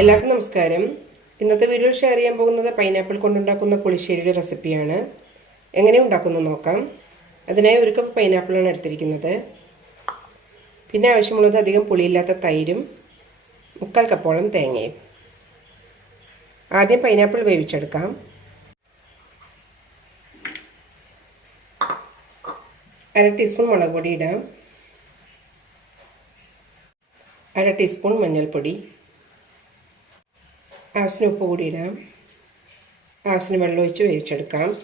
എല്ലാവർക്കും നമസ്കാരം. ഇന്നത്തെ വീഡിയോ ഷെയർ ചെയ്യാൻ പോകുന്നത് പൈനാപ്പിൾ കൊണ്ടുണ്ടാക്കുന്ന പുളിശ്ശേരിയുടെ റെസിപ്പിയാണ് എങ്ങനെ ഉണ്ടാക്കുന്നു നോക്കാം. അതിനായി ഒരു കപ്പ് പൈനാപ്പിളാണ് എടുത്തിരിക്കുന്നത്. പിന്നെ ആവശ്യമുള്ളത് അധികം പുളിയില്ലാത്ത തൈരും മുക്കാൽ കപ്പോളം തേങ്ങയും. ആദ്യം പൈനാപ്പിൾ വേവിച്ചെടുക്കാം. അര ടീസ്പൂൺ മുളക് പൊടി ഇടാം. അര ടീസ്പൂൺ മഞ്ഞൾപ്പൊടി. ആവശ്യത്തിന് ഉപ്പ് കൂടി ഇടാം ആവശ്യത്തിന് വെള്ളം ഒഴിച്ച് വേവിച്ചെടുക്കാം.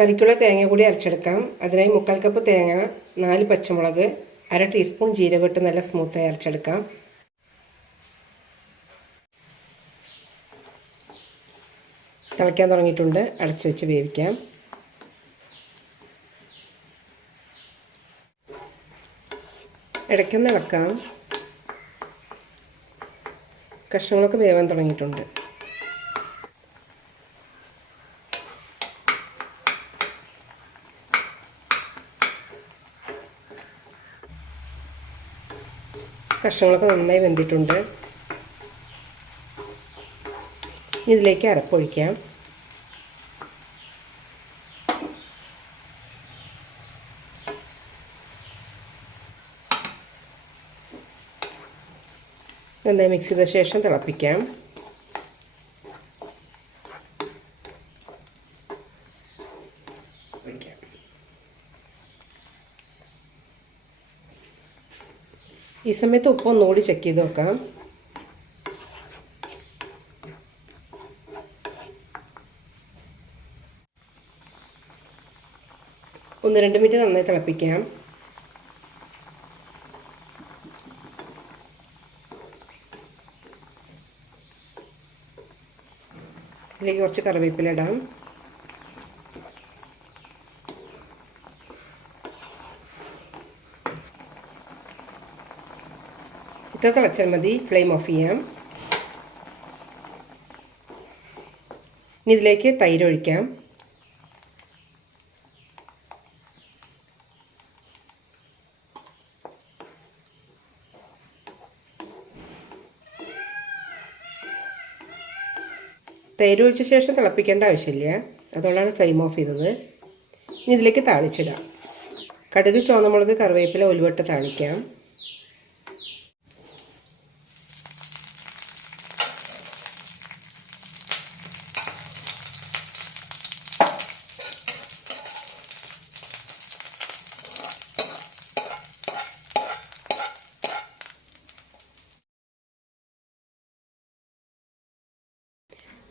കറിക്കുള്ള തേങ്ങ കൂടി അരച്ചെടുക്കാം. അതിനായി മുക്കാൽ കപ്പ് തേങ്ങ നാല് പച്ചമുളക് അര ടീസ്പൂൺ ജീരകം ഇട്ട് നല്ല സ്മൂത്തായി അരച്ചെടുക്കാം. തിളയ്ക്കാൻ തുടങ്ങിയിട്ടുണ്ട്. അടച്ചു വെച്ച് വേവിക്കാം. ഇടയ്ക്കൊന്ന് ഇളക്കാം കഷ്ണങ്ങളൊക്കെ വേവാൻ തുടങ്ങിയിട്ടുണ്ട്. കഷ്ണങ്ങളൊക്കെ നന്നായി വെന്തിട്ടുണ്ട്. ഇതിലേക്ക് അരപ്പൊഴിക്കാം. നന്നായി മിക്സ് ചെയ്ത ശേഷം തിളപ്പിക്കാം. ഈ സമയത്ത് ഉപ്പ് ഒന്നുകൂടി ചെക്ക് ചെയ്ത് നോക്കാം ഒന്ന് രണ്ട് മിനിറ്റ് നന്നായി തിളപ്പിക്കാം. ഇതിലേക്ക് കുറച്ച് കറിവേപ്പില ഇടാം. ഇത്ര തിളച്ചാൽ മതി ഫ്ലെയിം ഓഫ് ചെയ്യാം. ഇനി ഇതിലേക്ക് തൈര് ഒഴിക്കാം. തൈര് ഒഴിച്ച ശേഷം തിളപ്പിക്കേണ്ട ആവശ്യമില്ല. അതുകൊണ്ടാണ് ഫ്ലെയിം ഓഫ് ചെയ്തത്. ഇനി ഇതിലേക്ക് താളിച്ചിടാം. കടുക് ചുവന്നമുളക് കറിവേപ്പില ഉലുവട്ട് താളിക്കാം.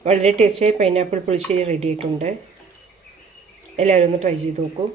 വളരെ ടേസ്റ്റായി പൈനാപ്പിൾ പുളിശ്ശേരി റെഡി ആയിട്ടുണ്ട്. എല്ലാവരും ഒന്ന് ട്രൈ ചെയ്ത് നോക്കൂ.